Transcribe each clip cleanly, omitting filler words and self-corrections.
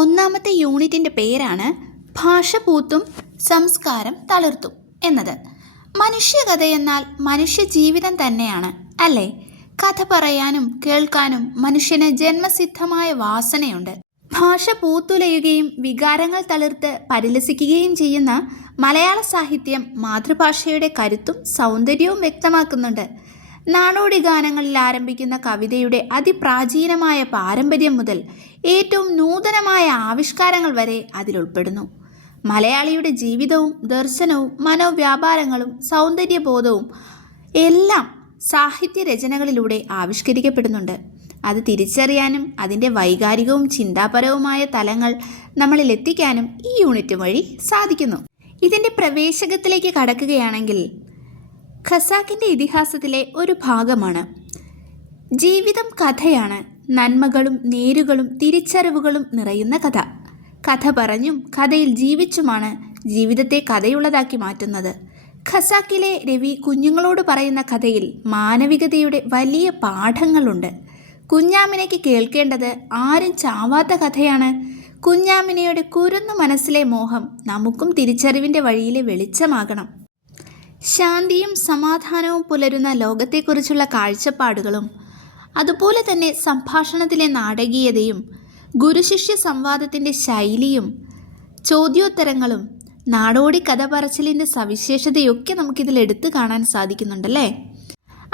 ഒന്നാമത്തെ യൂണിറ്റിൻ്റെ പേരാണ് ഭാഷ പൂത്തും സംസ്കാരം തളിർത്തും എന്നത്. മനുഷ്യകഥയെന്നാൽ മനുഷ്യജീവിതം തന്നെയാണ് അല്ലേ? കഥ പറയാനും കേൾക്കാനും മനുഷ്യന് ജന്മസിദ്ധമായ വാസനയുണ്ട്. ഭാഷ പൂത്തുലയുകയും വികാരങ്ങൾ തളിർത്ത് പരിലസിക്കുകയും ചെയ്യുന്ന മലയാള സാഹിത്യം മാതൃഭാഷയുടെ കരുത്തും സൗന്ദര്യവും വ്യക്തമാക്കുന്നുണ്ട്. നാടോടി ഗാനങ്ങളിൽ ആരംഭിക്കുന്ന കവിതയുടെ അതിപ്രാചീനമായ പാരമ്പര്യം മുതൽ ഏറ്റവും നൂതനമായ ആവിഷ്കാരങ്ങൾ വരെ അതിലുൾപ്പെടുന്നു. മലയാളിയുടെ ജീവിതവും ദർശനവും മനോവ്യാപാരങ്ങളും സൗന്ദര്യബോധവും എല്ലാം സാഹിത്യരചനകളിലൂടെ ആവിഷ്കരിക്കപ്പെടുന്നുണ്ട്. അത് തിരിച്ചറിയാനും അതിൻ്റെ വൈകാരികവും ചിന്താപരവുമായ തലങ്ങൾ നമ്മളിൽ എത്തിക്കാനും ഈ യൂണിറ്റ് വഴി സാധിക്കുന്നു. ഇതിൻ്റെ പ്രവേശകത്തിലേക്ക് കടക്കുകയാണെങ്കിൽ ഖസാക്കിൻ്റെ ഇതിഹാസത്തിലെ ഒരു ഭാഗമാണ്. ജീവിതം കഥയാണ്, നന്മകളും നേരുകളും തിരിച്ചറിവുകളും നിറയുന്ന കഥ. കഥ പറഞ്ഞും കഥയിൽ ജീവിച്ചുമാണ് ജീവിതത്തെ കഥയുള്ളതാക്കി മാറ്റുന്നത്. ഖസാക്കിലെ രവി കുഞ്ഞുങ്ങളോട് പറയുന്ന കഥയിൽ മാനവികതയുടെ വലിയ പാഠങ്ങളുണ്ട്. കുഞ്ഞാമിനയ്ക്ക് കേൾക്കേണ്ടത് ആരും ചാവാത്ത കഥയാണ്. കുഞ്ഞാമിനയുടെ കുരുന്നു മനസ്സിലെ മോഹം നമുക്കും തിരിച്ചറിവിൻ്റെ വഴിയിലെ വെളിച്ചമാകണം. ശാന്തിയും സമാധാനവും പുലരുന്ന ലോകത്തെക്കുറിച്ചുള്ള കാഴ്ചപ്പാടുകളും അതുപോലെ തന്നെ സംഭാഷണത്തിലെ നാടകീയതയും ഗുരുശിഷ്യ സംവാദത്തിൻ്റെ ശൈലിയും ചോദ്യോത്തരങ്ങളും നാടോടി കഥ പറച്ചിലിൻ്റെ സവിശേഷതയൊക്കെ നമുക്കിതിൽ എടുത്തു കാണാൻ സാധിക്കുന്നുണ്ടല്ലേ?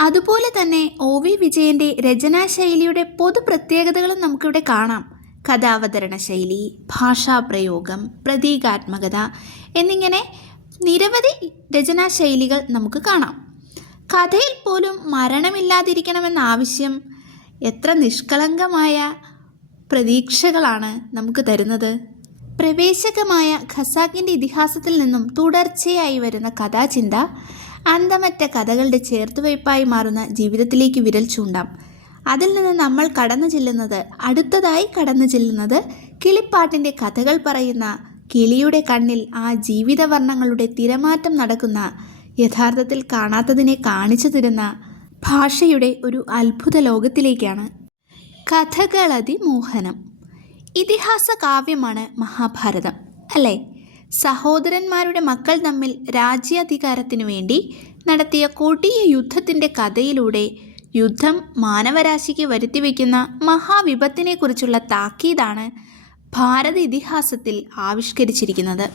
അതുപോലെ തന്നെ OV വിജയൻ്റെ രചനാശൈലിയുടെ പൊതു പ്രത്യേകതകളും നമുക്കിവിടെ കാണാം. കഥാവതരണ ശൈലി, ഭാഷാപ്രയോഗം, പ്രതീകാത്മകത എന്നിങ്ങനെ നിരവധി രചനാശൈലികൾ നമുക്ക് കാണാം. കഥയിൽ പോലും മരണമില്ലാതിരിക്കണമെന്ന ആവശ്യം എത്ര നിഷ്കളങ്കമായ പ്രതീക്ഷകളാണ് നമുക്ക് തരുന്നത്. പ്രവേശകമായ ഖസാക്കിൻ്റെ ഇതിഹാസത്തിൽ നിന്നും തുടർച്ചയായി വരുന്ന കഥാചിന്ത അന്തമറ്റ കഥകളുടെ ചേർത്തുവയ്പായി മാറുന്ന ജീവിതത്തിലേക്ക് വിരൽ ചൂണ്ടാം. അതിൽ നിന്ന് നമ്മൾ അടുത്തതായി കടന്നു ചെല്ലുന്നത് കിളിപ്പാട്ടിൻ്റെ കഥകൾ പറയുന്ന കിളിയുടെ കണ്ണിൽ ആ ജീവിതവർണ്ണങ്ങളുടെ തിരമാറ്റം നടക്കുന്ന, യഥാർത്ഥത്തിൽ കാണാത്തതിനെ കാണിച്ചു തരുന്ന ഭാഷയുടെ ഒരു അത്ഭുത ലോകത്തിലേക്കാണ്. കഥകളതിമോഹനം. ഇതിഹാസ കാവ്യമാണ് മഹാഭാരതം അല്ലേ? സഹോദരന്മാരുടെ മക്കൾ തമ്മിൽ രാജ്യാധികാരത്തിനു വേണ്ടി നടത്തിയ കൊടിയ യുദ്ധത്തിൻ്റെ കഥയിലൂടെ യുദ്ധം മാനവരാശിക്ക് വരുത്തിവെക്കുന്ന മഹാവിപത്തിനെക്കുറിച്ചുള്ള താക്കീതാണ് ഭാരത ഇതിഹാസത്തിൽ ആവിഷ്കരിച്ചിരിക്കുന്നത്.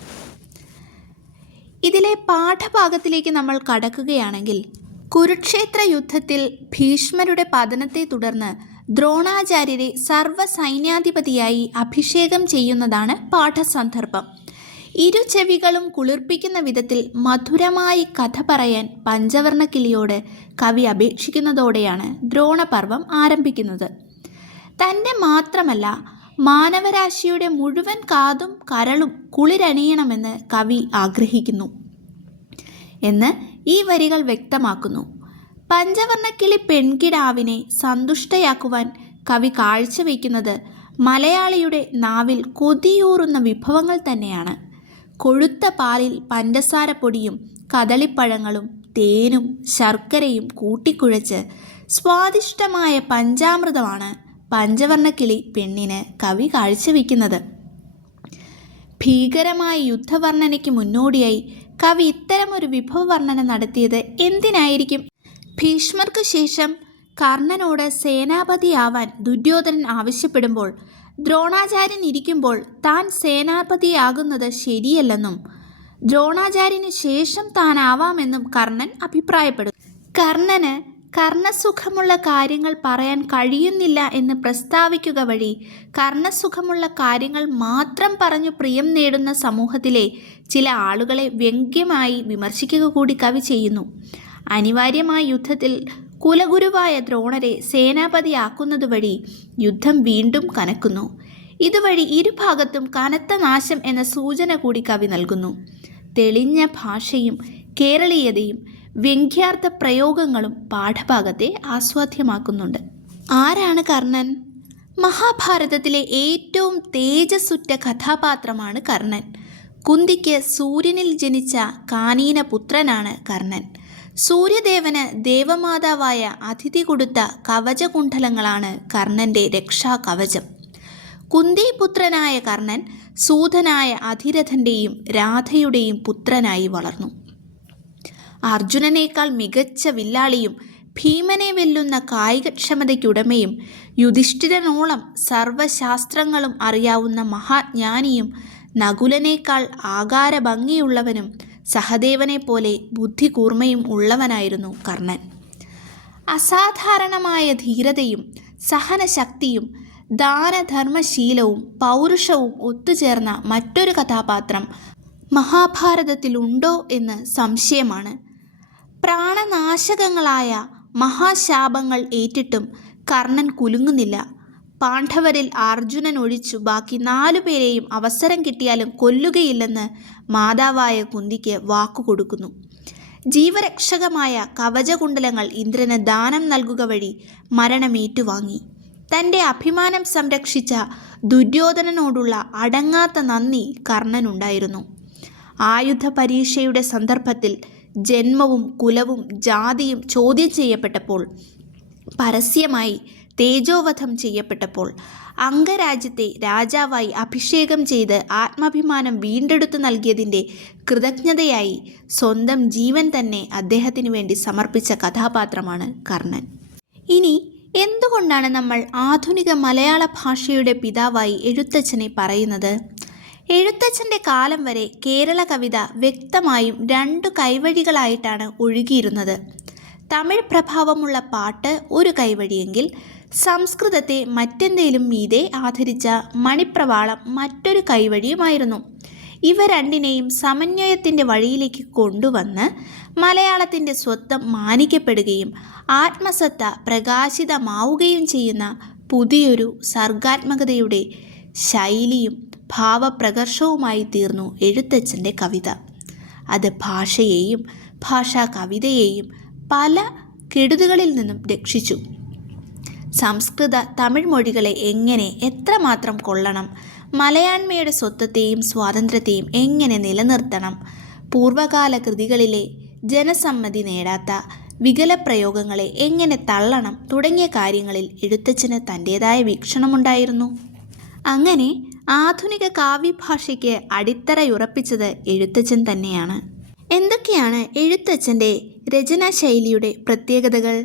ഇതിലെ പാഠഭാഗത്തിലേക്ക് നമ്മൾ കടക്കുകയാണെങ്കിൽ, കുരുക്ഷേത്ര യുദ്ധത്തിൽ ഭീഷ്മരുടെ പതനത്തെ തുടർന്ന് ദ്രോണാചാര്യരെ സർവ്വസൈന്യാധിപതിയായി അഭിഷേകം ചെയ്യുന്നതാണ് പാഠസന്ദർഭം. ഇരു ചെവികളും കുളിർപ്പിക്കുന്ന വിധത്തിൽ മധുരമായി കഥ പറയാൻ പഞ്ചവർണ്ണക്കിളിയോട് കവി അപേക്ഷിക്കുന്നതോടെയാണ് ദ്രോണപർവം ആരംഭിക്കുന്നത്. തൻ്റെ മാത്രമല്ല മാനവരാശിയുടെ മുഴുവൻ കാതും കരളും കുളിരണിയണമെന്ന് കവി ആഗ്രഹിക്കുന്നു എന്ന് ഈ വരികൾ വ്യക്തമാക്കുന്നു. പഞ്ചവർണ്ണക്കിളി പെൺകിടാവിനെ സന്തുഷ്ടയാക്കുവാൻ കവി കാഴ്ചവെക്കുന്നത് മലയാളിയുടെ നാവിൽ കൊതിയൂറുന്ന വിഭവങ്ങൾ തന്നെയാണ്. കൊഴുത്ത പാലിൽ പഞ്ചസാരപ്പൊടിയും കദളിപ്പഴങ്ങളും തേനും ശർക്കരയും കൂട്ടിക്കുഴച്ച് സ്വാദിഷ്ടമായ പഞ്ചാമൃതമാണ് പഞ്ചവർണ്ണക്കിളി പെണ്ണിന് കവി കാഴ്ചവെക്കുന്നത്. ഭീകരമായ യുദ്ധവർണ്ണനയ്ക്ക് മുന്നോടിയായി കവി ഇത്തരമൊരു വിഭവവർണ്ണന നടത്തിയത് എന്തിനായിരിക്കും? ഭീഷ്മർക്ക് ശേഷം കർണനോട് സേനാപതിയാവാൻ ദുര്യോധനൻ ആവശ്യപ്പെടുമ്പോൾ ദ്രോണാചാര്യൻ ഇരിക്കുമ്പോൾ താൻ സേനാപതിയാകുന്നത് ശരിയല്ലെന്നും ദ്രോണാചാര്യന് ശേഷം താനാവാമെന്നും കർണൻ അഭിപ്രായപ്പെടും. കർണന് കർണസുഖമുള്ള കാര്യങ്ങൾ പറയാൻ കഴിയുന്നില്ല എന്ന് പ്രസ്താവിക്കുക വഴി കർണസുഖമുള്ള കാര്യങ്ങൾ മാത്രം പറഞ്ഞു പ്രിയം നേടുന്ന സമൂഹത്തിലെ ചില ആളുകളെ വ്യംഗ്യമായി വിമർശിക്കുക കൂടി കവി ചെയ്യുന്നു. അനിവാര്യമായ യുദ്ധത്തിൽ കുലഗുരുവായ ദ്രോണരെ സേനാപതിയാക്കുന്നതുവഴി യുദ്ധം വീണ്ടും കനക്കുന്നു. ഇതുവഴി ഇരുഭാഗത്തും കനത്ത നാശം എന്ന സൂചന കൂടി കവി നൽകുന്നു. തെളിഞ്ഞ ഭാഷയും കേരളീയതയും വ്യംഗ്യാർത്ഥ പ്രയോഗങ്ങളും പാഠഭാഗത്തെ ആസ്വാദ്യമാക്കുന്നുണ്ട്. ആരാണ് കർണൻ? മഹാഭാരതത്തിലെ ഏറ്റവും തേജസ്സുറ്റ കഥാപാത്രമാണ് കർണൻ. കുന്തിക്ക് സൂര്യനിൽ ജനിച്ച കാനീന പുത്രനാണ് കർണൻ. സൂര്യദേവന് ദേവമാതാവായ അതിഥി കൊടുത്ത കവചകുണ്ഡലങ്ങളാണ് കർണൻ്റെ രക്ഷാകവചം. കുന്തിപുത്രനായ കർണൻ സൂതനായ അധിരഥൻ്റെയും രാധയുടെയും പുത്രനായി വളർന്നു. അർജുനനേക്കാൾ മികച്ച വില്ലാളിയും ഭീമനെ വെല്ലുന്ന കായികക്ഷമതയ്ക്കുടമയും യുധിഷ്ഠിരനോളം സർവശാസ്ത്രങ്ങളും അറിയാവുന്ന മഹാജ്ഞാനിയും നകുലനേക്കാൾ ആകാരഭംഗിയുള്ളവനും സഹദേവനെ പോലെ ബുദ്ധികൂർമ്മയും ഉള്ളവനായിരുന്നു കർണൻ. അസാധാരണമായ ധീരതയും സഹനശക്തിയും ദാനധർമ്മശീലവും പൗരുഷവും ഒത്തുചേർന്ന മറ്റൊരു കഥാപാത്രം മഹാഭാരതത്തിലുണ്ടോ എന്ന് സംശയമാണ്. പ്രാണനാശകങ്ങളായ മഹാശാപങ്ങൾ ഏറ്റിട്ടും കർണൻ കുലുങ്ങുന്നില്ല. പാണ്ഡവരിൽ അർജുനൻ ഒഴിച്ചു ബാക്കി 4 പേരെയും അവസരം കിട്ടിയാലും കൊല്ലുകയില്ലെന്ന് മാതാവായ കുന്തിക്ക് വാക്കുകൊടുക്കുന്നു. ജീവരക്ഷകമായ കവചകുണ്ടലങ്ങൾ ഇന്ദ്രന് ദാനം നൽകുക വഴി മരണമേറ്റുവാങ്ങി. തൻ്റെ അഭിമാനം സംരക്ഷിച്ച ദുര്യോധനനോടുള്ള അടങ്ങാത്ത നന്ദി കർണനുണ്ടായിരുന്നു. ആയുധ പരീക്ഷയുടെ സന്ദർഭത്തിൽ ജന്മവും കുലവും ജാതിയും ചോദ്യം ചെയ്യപ്പെട്ടപ്പോൾ, പരസ്യമായി തേജോവധം ചെയ്യപ്പെട്ടപ്പോൾ, അംഗരാജ്യത്തെ രാജാവായി അഭിഷേകം ചെയ്ത് ആത്മാഭിമാനം വീണ്ടെടുത്തു നൽകിയതിൻ്റെ കൃതജ്ഞതയായി സ്വന്തം ജീവൻ തന്നെ അദ്ദേഹത്തിന് വേണ്ടി സമർപ്പിച്ച കഥാപാത്രമാണ് കർണൻ. ഇനി എന്തുകൊണ്ടാണ് നമ്മൾ ആധുനിക മലയാള ഭാഷയുടെ പിതാവായി എഴുത്തച്ഛനെ പറയുന്നത്? എഴുത്തച്ഛൻ്റെ കാലം വരെ കേരള കവിത വ്യക്തമായും 2 കൈവഴികളായിട്ടാണ് ഒഴുകിയിരുന്നത്. തമിഴ് പ്രഭാവമുള്ള പാട്ട് ഒരു കൈവഴിയെങ്കിൽ സംസ്കൃതത്തെ മറ്റെന്തേലും മീതെ ആധരിച്ച മണിപ്രവാളം മറ്റൊരു കൈവഴിയുമായിരുന്നു. ഇവ രണ്ടിനെയും സമന്വയത്തിൻ്റെ വഴിയിലേക്ക് കൊണ്ടുവന്ന് മലയാളത്തിൻ്റെ സ്വത്വം മാനിക്കപ്പെടുകയും ആത്മസത്ത പ്രകാശിതമാവുകയും ചെയ്യുന്ന പുതിയൊരു സർഗാത്മകതയുടെ ശൈലിയും ഭാവപ്രകർഷവുമായി തീർന്നു എഴുത്തച്ഛൻ്റെ കവിത. അത് ഭാഷയെയും ഭാഷാ കവിതയെയും പല കെടുതികളിൽ നിന്നും രക്ഷിച്ചു. സംസ്കൃത തമിഴ് മൊഴികളെ എങ്ങനെ എത്രമാത്രം കൊള്ളണം, മലയാണ്മയുടെ സ്വത്വത്തെയും സ്വാതന്ത്ര്യത്തെയും എങ്ങനെ നിലനിർത്തണം, പൂർവകാല കൃതികളിലെ ജനസമ്മതി നേടാത്ത വികലപ്രയോഗങ്ങളെ എങ്ങനെ തള്ളണം തുടങ്ങിയ കാര്യങ്ങളിൽ എഴുത്തച്ഛന് തൻ്റേതായ വീക്ഷണമുണ്ടായിരുന്നു. അങ്ങനെ ആധുനിക കാവ്യഭാഷയ്ക്ക് അടിത്തറയുറപ്പിച്ചത് എഴുത്തച്ഛൻ തന്നെയാണ്. എന്തൊക്കെയാണ് എഴുത്തച്ഛൻ്റെ രചനാശൈലിയുടെ പ്രത്യേകതകൾ?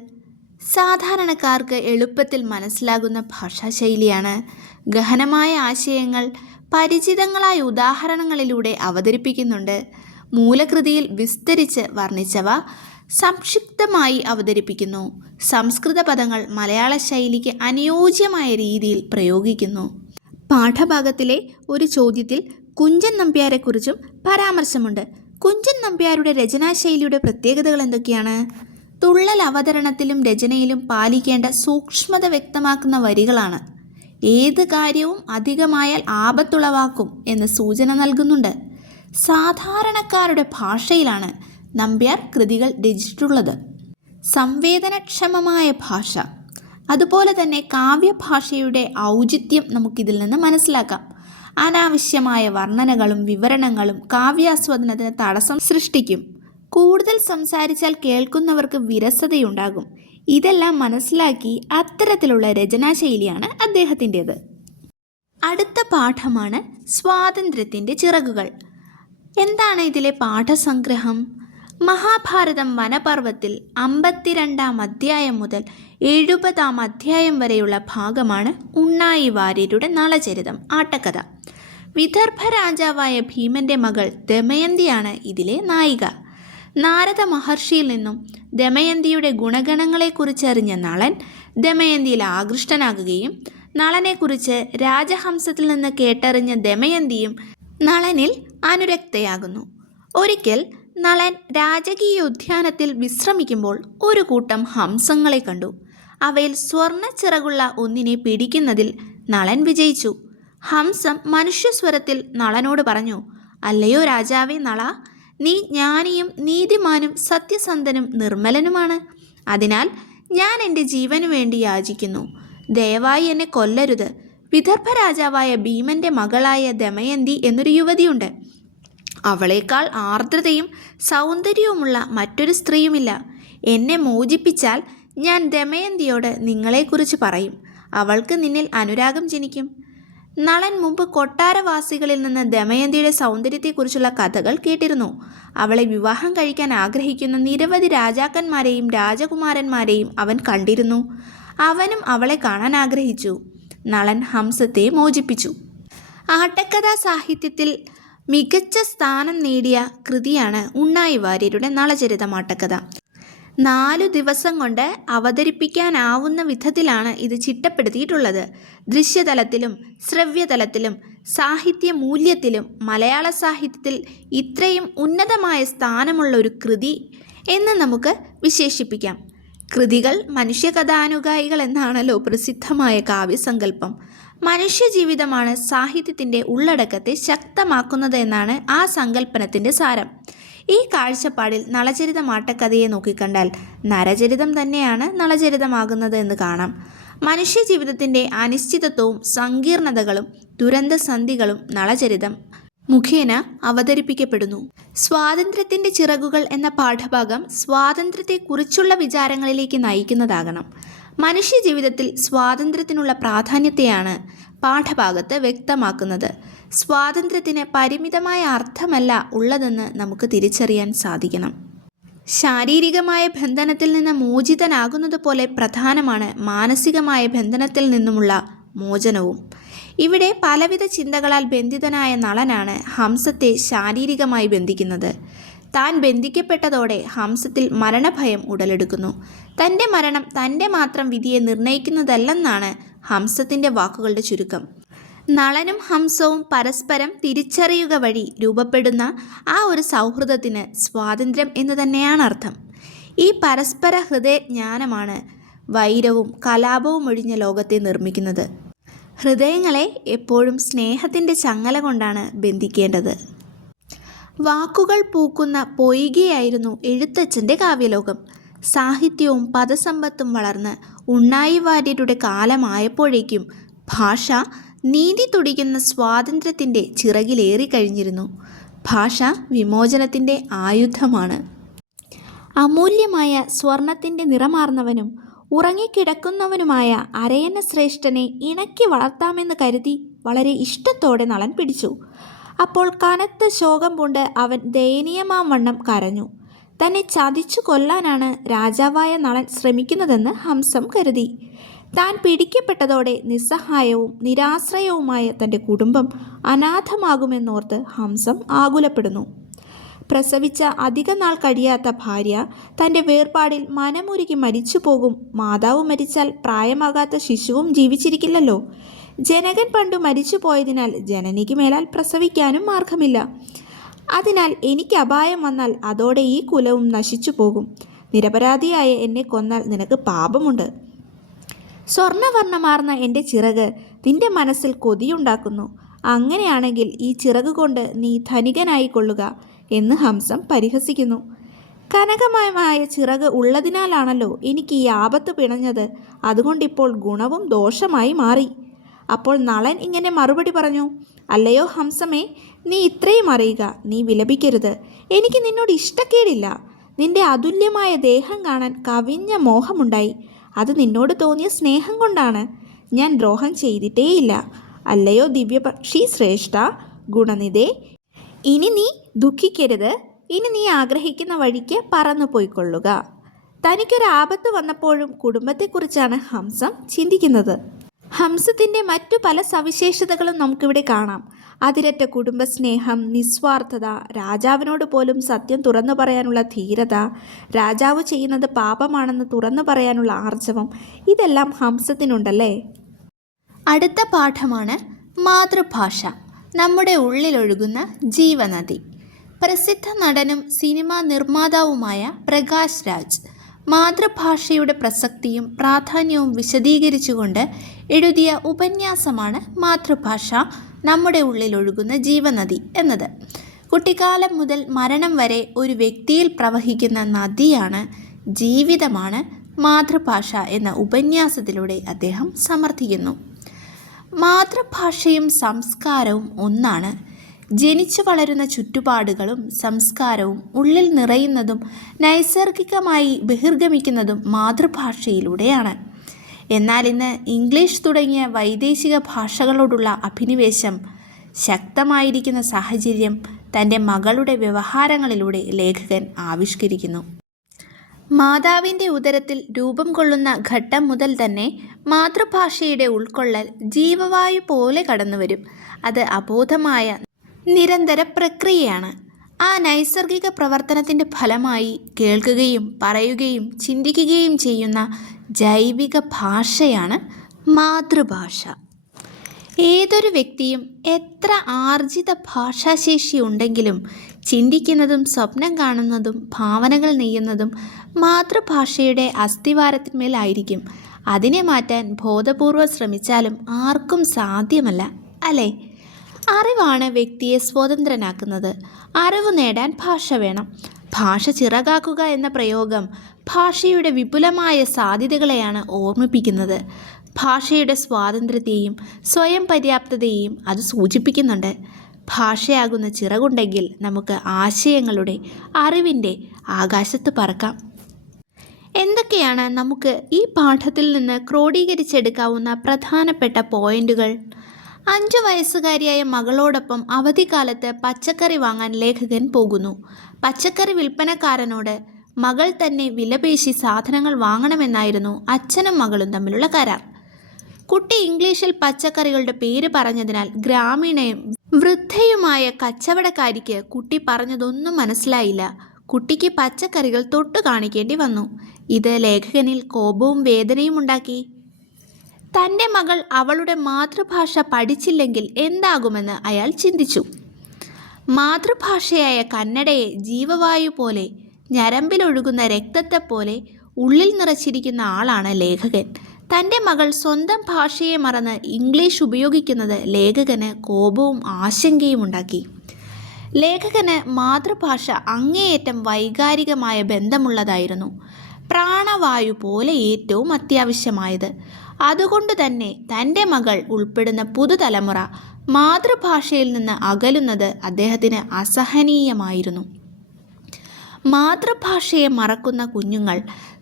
സാധാരണക്കാർക്ക് എളുപ്പത്തിൽ മനസ്സിലാകുന്ന ഭാഷാശൈലിയാണ്. ഗഹനമായ ആശയങ്ങൾ പരിചിതങ്ങളായ ഉദാഹരണങ്ങളിലൂടെ അവതരിപ്പിക്കുന്നുണ്ട്. മൂലകൃതിയിൽ വിസ്തരിച്ച് വർണ്ണിച്ചവ സംക്ഷിപ്തമായി അവതരിപ്പിക്കുന്നു. സംസ്കൃത പദങ്ങൾ മലയാള ശൈലിക്ക് അനുയോജ്യമായ രീതിയിൽ പ്രയോഗിക്കുന്നു. പാഠഭാഗത്തിലെ ഒരു ചോദ്യത്തിൽ കുഞ്ചൻ നമ്പ്യാരെക്കുറിച്ചും പരാമർശമുണ്ട്. കുഞ്ചൻ നമ്പ്യാരുടെ രചനാശൈലിയുടെ പ്രത്യേകതകൾ എന്തൊക്കെയാണ്? തുള്ളൽ അവതരണത്തിലും രചനയിലും പാലിക്കേണ്ട സൂക്ഷ്മത വ്യക്തമാക്കുന്ന വരികളാണ്. ഏത് കാര്യവും അധികമായാൽ ആപത്തുളവാക്കും എന്ന് സൂചന നൽകുന്നുണ്ട്. സാധാരണക്കാരുടെ ഭാഷയിലാണ് നമ്പ്യാർ കൃതികൾ രചിച്ചിട്ടുള്ളത്. സംവേദനക്ഷമമായ ഭാഷ, അതുപോലെ തന്നെ കാവ്യഭാഷയുടെ ഔചിത്യം നമുക്കിതിൽ നിന്ന് മനസ്സിലാക്കാം. അനാവശ്യമായ വർണ്ണനകളും വിവരണങ്ങളും കാവ്യാസ്വാദനത്തിന് തടസ്സം സൃഷ്ടിക്കും. കൂടുതൽ സംസാരിച്ചാൽ കേൾക്കുന്നവർക്ക് വിരസതയുണ്ടാകും. ഇതെല്ലാം മനസ്സിലാക്കി അത്തരത്തിലുള്ള രചനാശൈലിയാണ് അദ്ദേഹത്തിൻ്റേത്. അടുത്ത പാഠമാണ് സ്വാതന്ത്ര്യത്തിൻ്റെ ചിറകുകൾ. എന്താണ് ഇതിലെ പാഠസംഗ്രഹം? മഹാഭാരതം വനപർവത്തിൽ 52-ാം അധ്യായം മുതൽ 70-ാം അധ്യായം വരെയുള്ള ഭാഗമാണ് ഉണ്ണായി വാര്യരുടെ നളചരിതം, ആട്ടക്കഥ. വിദർഭ രാജാവായ ഭീമൻ്റെ മകൾ ദമയന്തിയാണ് ഇതിലെ നായിക. നാരദ മഹർഷിയിൽ നിന്നും ദമയന്തിയുടെ ഗുണഗണങ്ങളെക്കുറിച്ചറിഞ്ഞ നളൻ ദമയന്തിയിൽ ആകൃഷ്ടനാകുകയും നളനെക്കുറിച്ച് രാജഹംസത്തിൽ നിന്ന് കേട്ടറിഞ്ഞ ദമയന്തിയും നളനിൽ അനുരക്തയാകുന്നു. ഒരിക്കൽ നളൻ രാജകീയ ഉദ്യാനത്തിൽ വിശ്രമിക്കുമ്പോൾ ഒരു കൂട്ടം ഹംസങ്ങളെ കണ്ടു. അവയിൽ സ്വർണ്ണ ചിറകുള്ള ഒന്നിനെ പിടിക്കുന്നതിൽ നളൻ വിജയിച്ചു. ഹംസം മനുഷ്യസ്വരത്തിൽ നളനോട് പറഞ്ഞു, "അല്ലയോ രാജാവേ നള, നീ ജ്ഞാനിയും നീതിമാനും സത്യസന്ധനും നിർമ്മലനുമാണ്. അതിനാൽ ഞാൻ എൻ്റെ ജീവനു വേണ്ടി യാചിക്കുന്നു. ദയവായി എന്നെ കൊല്ലരുത്. വിദർഭ രാജാവായ ഭീമൻ്റെ മകളായ ദമയന്തി എന്നൊരു യുവതിയുണ്ട്. അവളേക്കാൾ ആർദ്രതയും സൗന്ദര്യവുമുള്ള മറ്റൊരു സ്ത്രീയുമില്ല. എന്നെ മോചിപ്പിച്ചാൽ ഞാൻ ദമയന്തിയോട് നിങ്ങളെക്കുറിച്ച് പറയും. അവൾക്ക് നിന്നിൽ അനുരാഗം ജനിക്കും." നളൻ മുമ്പ് കൊട്ടാരവാസികളിൽ നിന്ന് ദമയന്തിയുടെ സൗന്ദര്യത്തെക്കുറിച്ചുള്ള കഥകൾ കേട്ടിരുന്നു. അവളെ വിവാഹം കഴിക്കാൻ ആഗ്രഹിക്കുന്ന നിരവധി രാജാക്കന്മാരെയും രാജകുമാരന്മാരെയും അവൻ കണ്ടിരുന്നു. അവനും അവളെ കാണാൻ ആഗ്രഹിച്ചു. നളൻ ഹംസത്തെ മോചിപ്പിച്ചു. ആട്ടക്കഥാ സാഹിത്യത്തിൽ മികച്ച സ്ഥാനം നേടിയ കൃതിയാണ് ഉണ്ണായി വാര്യരുടെ നളചരിതമാട്ടക്കഥ. 4 ദിവസം കൊണ്ട് അവതരിപ്പിക്കാനാവുന്ന വിധത്തിലാണ് ഇത് ചിട്ടപ്പെടുത്തിയിട്ടുള്ളത്. ദൃശ്യതലത്തിലും ശ്രവ്യതലത്തിലും സാഹിത്യ മൂല്യത്തിലും മലയാള സാഹിത്യത്തിൽ ഇത്രയും ഉന്നതമായ സ്ഥാനമുള്ള ഒരു കൃതി എന്ന് നമുക്ക് വിശേഷിപ്പിക്കാം. കൃതികൾ മനുഷ്യകഥാനുഗായികൾ എന്നാണല്ലോ പ്രസിദ്ധമായ കാവ്യസങ്കല്പം. മനുഷ്യജീവിതമാണ് സാഹിത്യത്തിൻ്റെ ഉള്ളടക്കത്തെ ശക്തമാക്കുന്നത് എന്നാണ് ആ സങ്കല്പനത്തിൻ്റെ സാരം. ഈ കാഴ്ചപ്പാടിൽ നളചരിതമാട്ടക്കഥയെ നോക്കിക്കണ്ടാൽ നരചരിതം തന്നെയാണ് നളചരിതമാകുന്നത് എന്ന് കാണാം. മനുഷ്യജീവിതത്തിൻ്റെ അനിശ്ചിതത്വവും സങ്കീർണതകളും ദുരന്തസന്ധികളും നളചരിതം മുഖേന അവതരിപ്പിക്കപ്പെടുന്നു. സ്വാതന്ത്ര്യത്തിൻ്റെ ചിറകുകൾ എന്ന പാഠഭാഗം സ്വാതന്ത്ര്യത്തെക്കുറിച്ചുള്ള വിചാരങ്ങളിലേക്ക് നയിക്കുന്നതാകണം. മനുഷ്യജീവിതത്തിൽ സ്വാതന്ത്ര്യത്തിനുള്ള പ്രാധാന്യത്തെയാണ് പാഠഭാഗത്ത് വ്യക്തമാക്കുന്നത്. സ്വാതന്ത്ര്യത്തിന് പരിമിതമായ അർത്ഥമല്ല ഉള്ളതെന്ന് നമുക്ക് തിരിച്ചറിയാൻ സാധിക്കണം. ശാരീരികമായ ബന്ധനത്തിൽ നിന്ന് മോചിതനാകുന്നത് പോലെ പ്രധാനമാണ് മാനസികമായ ബന്ധനത്തിൽ നിന്നുമുള്ള മോചനവും. ഇവിടെ പലവിധ ചിന്തകളാൽ ബന്ധിതനായ നളനാണ് ഹംസത്തെ ശാരീരികമായി ബന്ധിക്കുന്നത്. താൻ ബന്ധിക്കപ്പെട്ടതോടെ ഹംസത്തിൽ മരണഭയം ഉടലെടുക്കുന്നു. തൻ്റെ മരണം തൻ്റെ മാത്രം വിധിയെ നിർണയിക്കുന്നതല്ലെന്നാണ് ഹംസത്തിൻ്റെ വാക്കുകളുടെ ചുരുക്കം. നളനും ഹംസവും പരസ്പരം തിരിച്ചറിയുക വഴി രൂപപ്പെടുന്ന ആ ഒരു സൗഹൃദത്തിന് സ്വാതന്ത്ര്യം എന്ന് തന്നെയാണ് അർത്ഥം. ഈ പരസ്പര ഹൃദയജ്ഞാനമാണ് വൈരവും കലാപവും ഒഴിഞ്ഞ ലോകത്തെ നിർമ്മിക്കുന്നത്. ഹൃദയങ്ങളെ എപ്പോഴും സ്നേഹത്തിൻ്റെ ചങ്ങല കൊണ്ടാണ് ബന്ധിക്കേണ്ടത്. വാക്കുകൾ പൂക്കുന്ന പൊയ്കയായിരുന്നു എഴുത്തച്ഛൻ്റെ കാവ്യലോകം. സാഹിത്യവും പദസമ്പത്തും വളർന്ന് ഉണ്ണായി വാര്യരുടെ കാലമായപ്പോഴേക്കും ഭാഷ നീതി തുടിക്കുന്ന സ്വാതന്ത്ര്യത്തിൻ്റെ ചിറകിലേറിക്കഴിഞ്ഞിരുന്നു. ഭാഷ വിമോചനത്തിൻ്റെ ആയുധമാണ്. അമൂല്യമായ സ്വർണത്തിൻ്റെ നിറമാർന്നവനും ഉറങ്ങിക്കിടക്കുന്നവനുമായ അരയന്ന ശ്രേഷ്ഠനെ ഇണക്കി വളർത്താമെന്ന് കരുതി വളരെ ഇഷ്ടത്തോടെ നളൻ പിടിച്ചു. അപ്പോൾ കനത്ത ശോകം പൂണ്ട് അവൻ ദയനീയമാം വണ്ണം കരഞ്ഞു. തന്നെ ചതിച്ചു കൊല്ലാനാണ് രാജാവായ നളൻ ശ്രമിക്കുന്നതെന്ന് ഹംസം കരുതി. താൻ പിടിക്കപ്പെട്ടതോടെ നിസ്സഹായവും നിരാശ്രയവുമായ തൻ്റെ കുടുംബം അനാഥമാകുമെന്നോർത്ത് ഹംസം ആകുലപ്പെടുന്നു. പ്രസവിച്ച അധിക നാൾ കഴിയാത്ത ഭാര്യ തൻ്റെ വേർപാടിൽ മനമുരുകി മരിച്ചു പോകും. മാതാവ് മരിച്ചാൽ പ്രായമാകാത്ത ശിശുവും ജീവിച്ചിരിക്കില്ലല്ലോ. ജനകൻ പണ്ടു മരിച്ചു പോയതിനാൽ ജനനിക്ക് മേലാൽ പ്രസവിക്കാനും മാർഗമില്ല. അതിനാൽ എനിക്ക് അപായം വന്നാൽ അതോടെ ഈ കുലവും നശിച്ചു പോകും. നിരപരാധിയായ എന്നെ കൊന്നാൽ നിനക്ക് പാപമുണ്ട്. സ്വർണ്ണവർണ്ണമാർന്ന എൻ്റെ ചിറക് നിന്റെ മനസ്സിൽ കൊതിയുണ്ടാക്കുന്നു. അങ്ങനെയാണെങ്കിൽ ഈ ചിറക് കൊണ്ട് നീ ധനികനായിക്കൊള്ളുക എന്ന് ഹംസം പരിഹസിക്കുന്നു. കനകമയമായ ചിറക് ഉള്ളതിനാലാണല്ലോ എനിക്ക് ഈ ആപത്ത് പിണഞ്ഞത്. അതുകൊണ്ടിപ്പോൾ ഗുണവും ദോഷമായി മാറി. അപ്പോൾ നളൻ ഇങ്ങനെ മറുപടി പറഞ്ഞു: അല്ലയോ ഹംസമേ, നീ ഇത്രയും അറിയുക, നീ വിലപിക്കരുത്. എനിക്ക് നിന്നോട് ഇഷ്ടക്കേടില്ല. നിന്റെ അതുല്യമായ ദേഹം കാണാൻ കവിഞ്ഞ മോഹമുണ്ടായി. അത് നിന്നോട് തോന്നിയ സ്നേഹം കൊണ്ടാണ്. ഞാൻ ദ്രോഹം ചെയ്തിട്ടേയില്ല. അല്ലയോ ദിവ്യപക്ഷി ശ്രേഷ്ഠ, ഗുണനിധേ, ഇനി നീ ദുഃഖിക്കരുത്. ഇനി നീ ആഗ്രഹിക്കുന്ന വഴിക്ക് പറന്നു പോയിക്കൊള്ളുക. തനിക്കൊരാപത്ത് വന്നപ്പോഴും കുടുംബത്തെക്കുറിച്ചാണ് ഹംസം ചിന്തിക്കുന്നത്. ഹംസത്തിൻ്റെ മറ്റു പല സവിശേഷതകളും നമുക്കിവിടെ കാണാം. അതിരറ്റ കുടുംബസ്നേഹം, നിസ്വാർത്ഥത, രാജാവിനോട് പോലും സത്യം തുറന്നു പറയാനുള്ള ധീരത, രാജാവ് ചെയ്യുന്നത് പാപമാണെന്ന് തുറന്നു പറയാനുള്ള ആർജവം, ഇതെല്ലാം ഹംസത്തിനുണ്ടല്ലേ. അടുത്ത പാഠമാണ് മാതൃഭാഷ, നമ്മുടെ ഉള്ളിലൊഴുകുന്ന ജീവനദി. പ്രസിദ്ധ നടനും സിനിമാ നിർമ്മാതാവുമായ പ്രകാശ് രാജ് മാതൃഭാഷയുടെ പ്രസക്തിയും പ്രാധാന്യവും വിശദീകരിച്ചുകൊണ്ട് എഴുതിയ ഉപന്യാസമാണ് മാതൃഭാഷ, നമ്മുടെ ഉള്ളിലൊഴുകുന്ന ജീവനദി എന്നത്. കുട്ടിക്കാലം മുതൽ മരണം വരെ ഒരു വ്യക്തിയിൽ പ്രവഹിക്കുന്ന നദിയാണ്, ജീവിതമാണ് മാതൃഭാഷ എന്ന ഉപന്യാസത്തിലൂടെ അദ്ദേഹം സമർത്ഥിക്കുന്നു. മാതൃഭാഷയും സംസ്കാരവും ഒന്നാണ്. ജനിച്ചു വളരുന്ന ചുറ്റുപാടുകളും സംസ്കാരവും ഉള്ളിൽ നിറയുന്നതും നൈസർഗികമായി ബഹിർഗമിക്കുന്നതും മാതൃഭാഷയിലൂടെയാണ്. എന്നാൽ ഇന്ന് ഇംഗ്ലീഷ് തുടങ്ങിയ വൈദേശിക ഭാഷകളോടുള്ള അഭിനിവേശം ശക്തമായിരിക്കുന്ന സാഹചര്യം തൻ്റെ മകളുടെ വ്യവഹാരങ്ങളിലൂടെ ലേഖകൻ ആവിഷ്കരിക്കുന്നു. മാതാവിൻ്റെ ഉദരത്തിൽ രൂപം കൊള്ളുന്ന ഘട്ടം മുതൽ തന്നെ മാതൃഭാഷയുടെ ഉൾക്കൊള്ളൽ ജീവവായു പോലെ കടന്നുവരും. അത് അബോധമായ നിരന്തര പ്രക്രിയയാണ്. ആ നൈസർഗിക പ്രവർത്തനത്തിൻ്റെ ഫലമായി കേൾക്കുകയും പറയുകയും ചിന്തിക്കുകയും ചെയ്യുന്ന ജൈവിക ഭാഷയാണ് മാതൃഭാഷ. ഏതൊരു വ്യക്തിയും എത്ര ആർജിത ഭാഷാശേഷി ഉണ്ടെങ്കിലും ചിന്തിക്കുന്നതും സ്വപ്നം കാണുന്നതും ഭാവനകൾ നെയ്യുന്നതും മാതൃഭാഷയുടെ അസ്ഥിവാരത്തിന്മേലായിരിക്കും. അതിനെ മാറ്റാൻ ബോധപൂർവം ശ്രമിച്ചാലും ആർക്കും സാധ്യമല്ല, അല്ലേ? അറിവാണ് വ്യക്തിയെ സ്വതന്ത്രനാക്കുന്നത്. അറിവ് നേടാൻ ഭാഷ വേണം. ഭാഷ ചിറകാക്കുക എന്ന പ്രയോഗം ഭാഷയുടെ വിപുലമായ സാധ്യതകളെയാണ് ഓർമ്മിപ്പിക്കുന്നത്. ഭാഷയുടെ സ്വാതന്ത്ര്യത്തെയും സ്വയം പര്യാപ്തതയെയും അത് സൂചിപ്പിക്കുന്നുണ്ട്. ഭാഷയാകുന്ന ചിറകുണ്ടെങ്കിൽ നമുക്ക് ആശയങ്ങളുടെ, അറിവിൻ്റെ ആകാശത്ത് പറക്കാം. എന്തൊക്കെയാണ് നമുക്ക് ഈ പാഠത്തിൽ നിന്ന് ക്രോഡീകരിച്ചെടുക്കാവുന്ന പ്രധാനപ്പെട്ട പോയിന്റുകൾ? 5 വയസ്സുകാരിയായ മകളോടൊപ്പം അവധിക്കാലത്ത് പച്ചക്കറി വാങ്ങാൻ ലേഖകൻ പോകുന്നു. പച്ചക്കറി വിൽപ്പനക്കാരനോട് മകൾ തന്നെ വിലപേശി സാധനങ്ങൾ വാങ്ങണമെന്നായിരുന്നു അച്ഛനും മകളും തമ്മിലുള്ള കരാർ. കുട്ടി ഇംഗ്ലീഷിൽ പച്ചക്കറികളുടെ പേര് പറഞ്ഞതിനാൽ ഗ്രാമീണയും വൃദ്ധയുമായ കച്ചവടക്കാരിക്ക് കുട്ടി പറഞ്ഞതൊന്നും മനസ്സിലായില്ല. കുട്ടിക്ക് പച്ചക്കറികൾ തൊട്ടു കാണിക്കേണ്ടി വന്നു. ഇത് ലേഖകനിൽ കോപവും വേദനയും ഉണ്ടാക്കി. തൻ്റെ മകൾ അവളുടെ മാതൃഭാഷ പഠിച്ചില്ലെങ്കിൽ എന്താകുമെന്ന് അയാൾ ചിന്തിച്ചു. മാതൃഭാഷയായ കന്നഡയെ ജീവവായു പോലെ, ഞരമ്പിലൊഴുകുന്ന രക്തത്തെപ്പോലെ ഉള്ളിൽ നിറച്ചിരിക്കുന്ന ആളാണ് ലേഖകൻ. തൻ്റെ മകൾ സ്വന്തം ഭാഷയെ മറന്ന് ഇംഗ്ലീഷ് ഉപയോഗിക്കുന്നത് ലേഖകന് കോപവും ആശങ്കയും ഉണ്ടാക്കി. ലേഖകന് മാതൃഭാഷ അങ്ങേയറ്റം വൈകാരികമായ ബന്ധമുള്ളതായിരുന്നു. പ്രാണവായു പോലെ ഏറ്റവും അത്യാവശ്യമായത്. അതുകൊണ്ട് തന്നെ തൻ്റെ മകൾ ഉൾപ്പെടുന്ന പുതുതലമുറ മാതൃഭാഷയിൽ നിന്ന് അകലുന്നത് അദ്ദേഹത്തിന് അസഹനീയമായിരുന്നു. മാതൃഭാഷയെ മറക്കുന്ന കുഞ്ഞുങ്ങൾ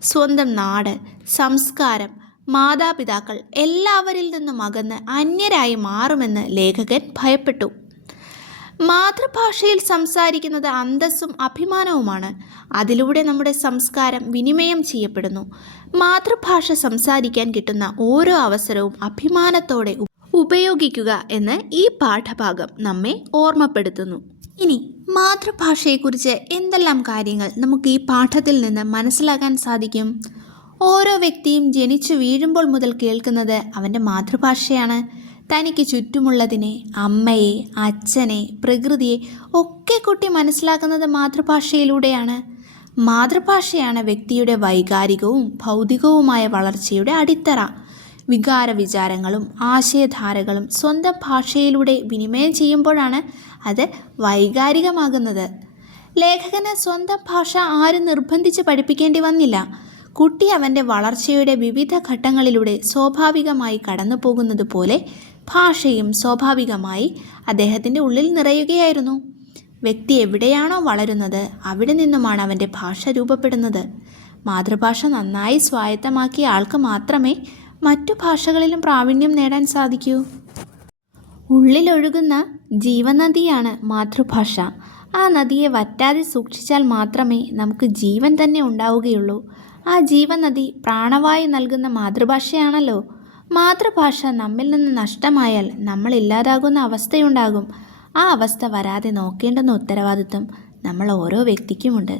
സ്വന്തം നാട്, സംസ്കാരം, മാതാപിതാക്കൾ എല്ലാവരിൽ നിന്നും അകന്ന് അന്യരായി മാറുമെന്ന് ലേഖകൻ ഭയപ്പെട്ടു. മാതൃഭാഷയിൽ സംസാരിക്കുന്നത് അന്തസ്സും അഭിമാനവുമാണ്. അതിലൂടെ നമ്മുടെ സംസ്കാരം വിനിമയം ചെയ്യപ്പെടുന്നു. മാതൃഭാഷ സംസാരിക്കാൻ കിട്ടുന്ന ഓരോ അവസരവും അഭിമാനത്തോടെ ഉപയോഗിക്കുക എന്ന് ഈ പാഠഭാഗം നമ്മെ ഓർമ്മപ്പെടുത്തുന്നു. ഇനി മാതൃഭാഷയെക്കുറിച്ച് എന്തെല്ലാം കാര്യങ്ങൾ നമുക്ക് ഈ പാഠത്തിൽ നിന്ന് മനസ്സിലാക്കാൻ സാധിക്കും? ഓരോ വ്യക്തിയും ജനിച്ചു വീഴുമ്പോൾ മുതൽ കേൾക്കുന്നത് അവൻ്റെ മാതൃഭാഷയാണ്. തനിക്ക് ചുറ്റുമുള്ളതിനെ, അമ്മയെ, അച്ഛനെ, പ്രകൃതിയെ ഒക്കെ കുട്ടി മനസ്സിലാക്കുന്നത് മാതൃഭാഷയിലൂടെയാണ്. മാതൃഭാഷയാണ് വ്യക്തിയുടെ വൈകാരികവും ഭൗതികവുമായ വളർച്ചയുടെ അടിത്തറ. വികാര വിചാരങ്ങളും ആശയധാരകളും സ്വന്തം ഭാഷയിലൂടെ വിനിമയം ചെയ്യുമ്പോഴാണ് അത് വൈകാരികമാകുന്നത്. ലേഖകന് സ്വന്തം ഭാഷ ആരും നിർബന്ധിച്ച് പഠിപ്പിക്കേണ്ടി വന്നില്ല. കുട്ടി അവൻ്റെ വളർച്ചയുടെ വിവിധ ഘട്ടങ്ങളിലൂടെ സ്വാഭാവികമായി കടന്നു പോകുന്നത് പോലെ ഭാഷയും സ്വാഭാവികമായി അദ്ദേഹത്തിൻ്റെ ഉള്ളിൽ നിറയുകയായിരുന്നു. വ്യക്തി എവിടെയാണോ വളരുന്നത് അവിടെ നിന്നുമാണ് അവൻ്റെ ഭാഷ രൂപപ്പെടുന്നത്. മാതൃഭാഷ നന്നായി സ്വായത്തമാക്കിയ ആൾക്ക് മാത്രമേ മറ്റു ഭാഷകളിലും പ്രാവീണ്യം നേടാൻ സാധിക്കൂ. ഉള്ളിലൊഴുകുന്ന ജീവനദിയാണ് മാതൃഭാഷ. ആ നദിയെ വറ്റാതെ സൂക്ഷിച്ചാൽ മാത്രമേ നമുക്ക് ജീവൻ തന്നെ ഉണ്ടാവുകയുള്ളൂ. ആ ജീവനദി പ്രാണവായു നൽകുന്ന മാതൃഭാഷയാണല്ലോ. മാതൃഭാഷ നമ്മിൽ നിന്ന് നഷ്ടമായാൽ നമ്മൾ ഇല്ലാതാകുന്ന അവസ്ഥയുണ്ടാകും. ആ അവസ്ഥ വരാതെ നോക്കേണ്ടുന്ന ഉത്തരവാദിത്വം നമ്മൾ ഓരോ വ്യക്തിക്കുമുണ്ട്.